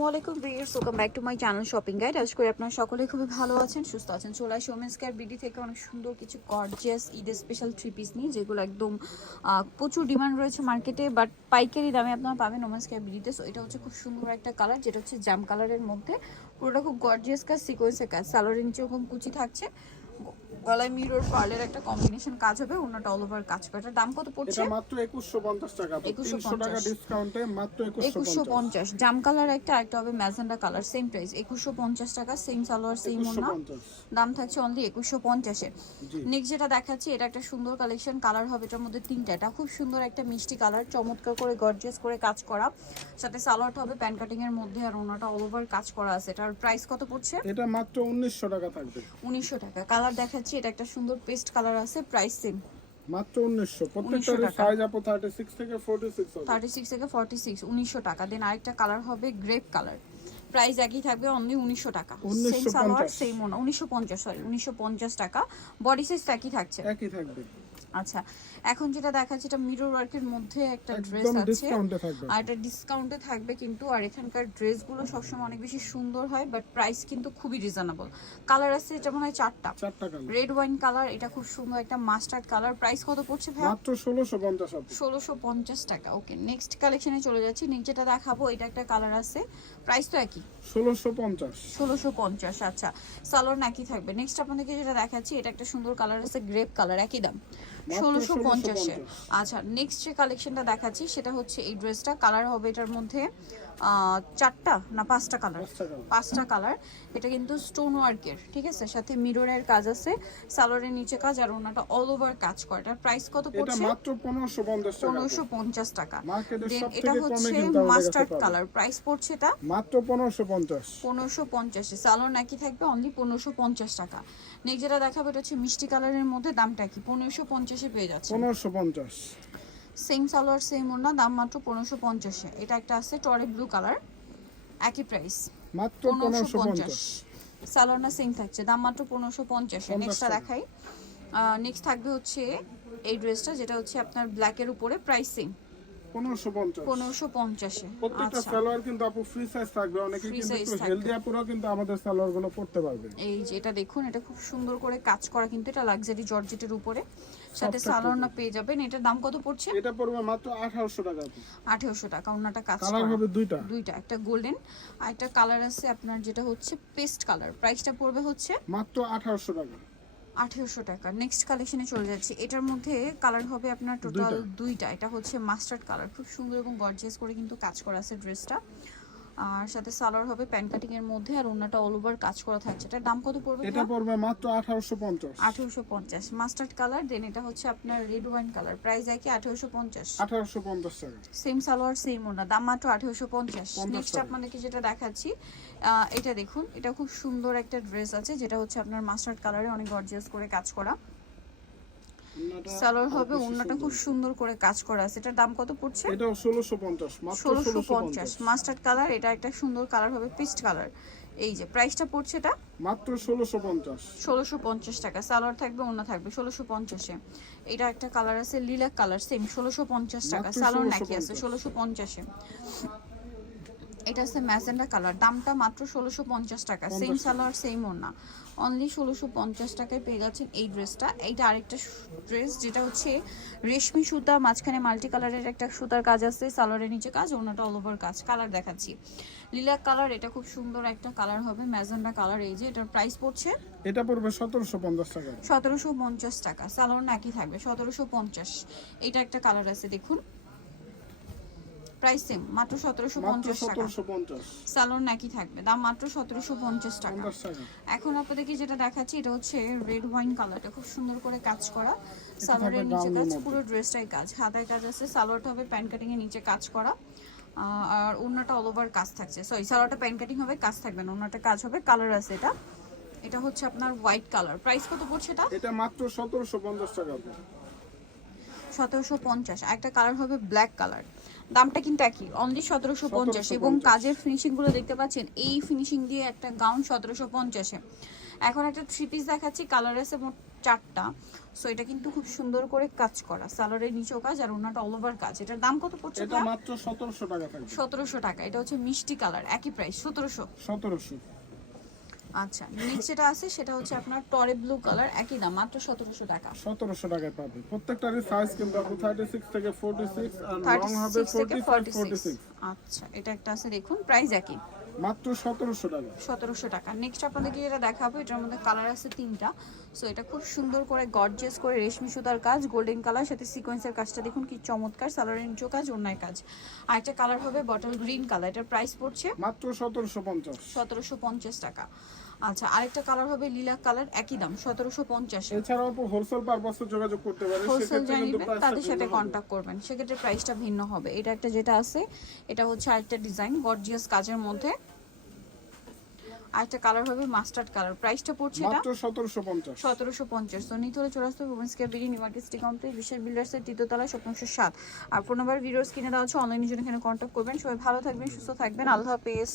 ওয়ালাইকুম viewers, welcome back to my channel shopping guide. আশা করি আপনারা সকলে খুবই ভালো আছেন, সুস্থ আছেন। চলে আসি ওমেন্স কেয়ার বিডি থেকে অনেক সুন্দর কিছু গর্জিয়াস ঈদের স্পেশাল থ্রি পিস নিয়ে, যেগুলো একদম প্রচুর ডিমান্ড রয়েছে মার্কেটে, বাট পাইকারি দামে আপনারা পাবেন ওমেন্স কেয়ার বিডিতে। সো এটা হচ্ছে খুব সুন্দর একটা কালার, যেটা হচ্ছে জাম কালারের মধ্যে, পুরোটা খুব গর্জিয়াস কাজ, সিকোয়েন্সের কাজ। সালোয়ারের নিচে ওরকম কুচি থাকছে, গলায় মিরর পার্লের একটা কম্বিনেশন কাজ হবে, ওনাটা অল ওভার কাজ করে। দাম কত পড়ছে? এটা মাত্র 2150 টাকা, 300 টাকা ডিসকাউন্টে মাত্র 2150। জাম কালার একটা, আরেকটা হবে ম্যাজেন্ডা কালার, সেম প্রাইস 2150 টাকা, সেম সালোয়ার সেম ওড়না, দাম থাকছে অনলি 2150 এ। নেক্সট যেটা দেখাচ্ছি, এটা একটা সুন্দর কালেকশন, কালার হবে এটার মধ্যে তিনটা। এটা খুব সুন্দর একটা মিষ্টি কালার, চমৎকার করে গর্জিয়াস করে কাজ করা, সাথে সালোয়ারটা হবে প্যান কাটিং এর মধ্যে, আর ওড়নাটা অল ওভার কাজ করা আছে। এটার প্রাইস কত পড়ছে? এটা মাত্র 1900 টাকা থাকবে। 1900 টাকা। কালার দেখাচ্ছি, এটা একটা সুন্দর পেস্ট কালার আছে, প্রাইস সেম মাত্র 1900। প্রত্যেকটার সাইজ আপু 36 থেকে 46 হবে। 36 থেকে 46, 1900 টাকা। দেন আরেকটা কালার হবে গ্রেপ কালার, প্রাইস একই থাকবে, অনলি 1900 টাকা। সেম সালোয়ার সেম ওনা, 1950, সরি 1950 টাকা। বডি সাইজ একই থাকছে, একই থাকবে। আচ্ছা, এখন যেটা দেখাচ্ছি, এটা মিরর ওয়ার্কের মধ্যে একটা ড্রেস একদম আছে, ডিসকাউন্টে থাকবে। আর এটা ডিসকাউন্টে থাকবে কিন্তু। আর এখানকার ড্রেসগুলো সবসময় অনেক বেশি সুন্দর হয়, বাট প্রাইস কিন্তু খুবই রিজনেবল। কালার আছে এটা মনে হয় চারটা কালার। রেড ওয়াইন কালার, এটা খুব সুন্দর একটা মাস্টার্ড কালার। প্রাইস কত পড়ছে ভাই? মাত্র 1650 আপু। 1650 টাকা। ওকে, নেক্সট কালেকশনে চলে যাচ্ছি। নেক্সট যেটা দেখাবো, এটা একটা কালার আছে, প্রাইস তো একই, 1650। 1650, আচ্ছা, সালোয়ার নাকি থাকবে। নেক্সট আপনাদেরকে যেটা দেখাচ্ছি, এটা একটা সুন্দর কালার আছে, গ্রেপ কালার, একই দাম 1650 এ। আচ্ছা, নেক্সট যে কালেকশনটা দেখাচ্ছি, সেটা হচ্ছে এই ড্রেসটা। কালার হবে এটার মধ্যে চারটা না পাঁচটা কালার, পাঁচটা কালার। এটা কিন্তু স্টোন ওয়ার্কের, ঠিক আছে, সাথে মিররের কাজ আছে, সালোয়ারের নিচে কাজ, আর ওনাটা অল ওভার কাজ করে। এটার প্রাইস কত পড়ছে? এটা মাত্র 1550 টাকা। 1550 টাকা। মার্কেটের দেন সবথেকে এটা কমে হচ্ছে কিন্তু আমাদের মাস্টার্ড কাছে কালার, প্রাইস পড়ছে এটা মাত্র 1550। 1550 এ। সালোয়ার নাকি থাকবে, অনলি 1550 টাকা। নেক্সট যেটা দেখাবো, এটা হচ্ছে মিষ্টি কালারের মধ্যে, দামটা কি? 1550 এ পেয়ে যাচ্ছে। 1550। সেম সালোয়ার সেম ওড়না, দাম মাত্র 1550 এ। এটা একটা আছে টরে ব্লু কালার, একই প্রাইস মাত্র 1550। সালোয়ার না সেম থাকছে, দাম মাত্র 1550 এ। নেক্সটটা দেখাই। নেক্সট থাকবে হচ্ছে এই ড্রেসটা, যেটা হচ্ছে আপনার ব্ল্যাকের উপরে, প্রাইস সেম 1550 এ। প্রত্যেকটা সালোয়ার কিন্তু আপু ফ্রি সাইজ থাকবে। অনেকে কিন্তু একটু হেলদি আপুরাও কিন্তু আমাদের সালোয়ার গুলো পরতে পারবে। এই যে এটা দেখুন, এটা খুব সুন্দর করে কাজ করা, কিন্তু এটা লাক্সারি জর্জেটের উপরে, সাথে সালোয়ার না পেয়ে যাবেন। এটার দাম কত পড়ছে? এটা পড়বে মাত্র 1800 টাকা। 1800 টাকা। ওনাটা কাজ করা, কালার হবে দুইটা, একটা গোল্ডেন আর একটা কালার আছে আপনার, যেটা হচ্ছে পেস্ট কালার। প্রাইসটা পড়বে হচ্ছে মাত্র 1800 টাকা। 1800 টাকা। নেক্সট কালেকশনে চলে যাচ্ছি। এটার মধ্যে কালার হবে আপনার টোটাল দুইটা। এটা হচ্ছে মাস্টার্ড কালার, খুব সুন্দর এবং গর্জিয়াস করে কিন্তু কাজ করা আছে ড্রেসটা, আর সাথে সালোয়ার হবে প্যান কাটিং এর মধ্যে, আর ওন্নাটা অল ওভার কাজ করা থাকছে। এটার দাম কত পড়বে? এটা পড়বে মাত্র 1850। 1850 মাস্টার্ড কালার। দেন এটা হচ্ছে আপনার রেড ওয়াইন কালার, প্রাইস একই 1850। 1850 টাকা। সেম সালোয়ার সেম ওন্না, দাম মাত্র 1850। নেক্সট আপনাদেরকে যেটা দেখাচ্ছি, এটা দেখুন, এটা খুব সুন্দর একটা ড্রেস আছে, যেটা হচ্ছে আপনার মাস্টার্ড কালারে অনেক গর্জিয়াস করে কাজ করা। সালোয়ার হবে, ওন্নাটা খুব সুন্দর করে কাজ করা আছে। এটার দাম কত পড়ছে? এটাও 1650, মাত্র 1650। মাস্টার্ড কালার, এটা একটা সুন্দর কালার হবে, পেস্ট কালার। এই যে প্রাইসটা পড়ছে এটা মাত্র 1650। 1650 টাকা। সালোয়ার থাকবে, ওন্না থাকবে 1650 এ। এটা একটা কালার আছে লিলাক কালার, সেম 1650 টাকা। সালোয়ার নাকি আছে 1650 এ। এটা আছে ম্যাজেন্ডা কালার, দামটা মাত্র 1650 টাকা। সেম সালোয়ার সেম ওড়না, অনলি 1650 টাকায় পেয়ে যাচ্ছেন এই ড্রেসটা। এইটা আরেকটা ড্রেস, যেটা হচ্ছে রেশমি সুতা, মাঝখানে মাল্টি কালারের একটা সুতার কাজ আছে, সালোয়ারের নিচে কাজ, ওড়নাটা অল ওভার কাজ। কালার দেখাচ্ছি, লিলাক কালার, এটা খুব সুন্দর একটা কালার হবে, ম্যাজেন্ডা কালার। এই যে এটার প্রাইস পড়ছে, এটা পড়বে 1750 টাকা। 1750 টাকা। সালোয়ার নাকি থাকবে 1750। এটা একটা কালার আছে, দেখুন, প্রাইস সেম, মাত্র 1750 টাকা। সালোয়ার নাকি থাকবে, দাম মাত্র 1750 টাকা। এখন আপনাদেরকে যেটা দেখাচ্ছি, এটা হচ্ছে রেড ওয়াইন কালারটা, খুব সুন্দর করে কাজ করা, সালোয়ারের নিচে কাজ, পুরো ড্রেসটাই কাজ, হাতায় কাজ আছে, সালোয়ারটা হবে প্যান কাটিং এর নিচে কাজ করা, আর ওন্নাটা অল ওভার কাজ থাকছে। সরি, সালোয়ারটা প্যান কাটিং হবে, কাজ থাকবে না, ওন্নাটা কাজ হবে। কালার আছে এটা, এটা হচ্ছে আপনার হোয়াইট কালার। প্রাইস কত পড়ছে এটা? এটা মাত্র 1750 টাকা। 1750। একটা কালার হবে ব্ল্যাক কালার, দামটা কিন্তু একই, অনলি 1750। এবং কাজের ফিনিশিং গুলো দেখতে পাচ্ছেন, এই ফিনিশিং দিয়ে একটা গাউন 1750 এ। এখন একটা থ্রি পিস দেখাচ্ছি, কালার আছে মোট 4টা। সো এটা কিন্তু খুব সুন্দর করে কাজ করা, সালোয়ারের নিচেও কাজ আর ওনাটা অল ওভার কাজ। এটার দাম কত পড়ছে? এটা মাত্র 1700 টাকা থাকবে। 1700 টাকা। এটা হচ্ছে মিষ্টি কালার, একই প্রাইস 1700। আচ্ছা, নেক্সট যেটা আছে সেটা হচ্ছে আপনার টরে ব্লু কালার, একই দাম মাত্র 1700 টাকা। 1700 টাকায় পাবে। প্রত্যেকটারই সাইজ কিন্তু আপু 36 থেকে 46 আর লং হবে 36 থেকে 45 46। আচ্ছা, এটা একটা আছে দেখুন, প্রাইস একই মাত্র 1700 টাকা। 1700 টাকা। নেক্সট আপনাদেরকে যেটা দেখাবো, এটার মধ্যে কালার আছে 3টা। সো এটা খুব সুন্দর করে গর্জিয়াস করে রেশমি সুতার কাজ, গোল্ডেন কালার সাথে সিকোয়েন্সের কাজটা দেখুন কি চমৎকার, সালোয়ারের নিচেও কাজ, ওড়নায় কাজ। আর একটা কালার হবে বটল গ্রিন কালার, এটার প্রাইস পড়ছে মাত্র 1750। 1750 টাকা। আচ্ছা, আরেকটা কালার হবে লিলাক কালার, একই দাম 1750। এছাড়াও আপু হোলসেল পারপাসে যোগাযোগ করতে পারে, হোলসেল সেক্ষেত্রে কিন্তু জানিবেন, প্রাইসটা তাদের সাথে ভিন্ন হবে। কন্ট্যাক্ট করবেন, সেক্ষেত্রে প্রাইসটা ভিন্ন হবে। এটা একটা যেটা আছে, এটা হচ্ছে আরেকটা ডিজাইন গর্জিয়াস কাজের মধ্যে। আরেকটা কালার হবে মাস্টার্ড কালার, প্রাইসটা পড়ছে এটা মাত্র 1750। 1750। তো নিতে হলে চলে আসতে হবে women's care BD new market city complex, Bishal বিল্ডার্সের তৃতীয়তলা, শপ নম্বর 7। আর ফোন নাম্বার ভিডিওস কিনে দেওয়া হচ্ছে, অনলাইনে জন্য এখানে কন্ট্যাক্ট করবেন। সবাই ভালো থাকবেন, সুস্থ থাকবেন, আল্লাহ হাফেজ।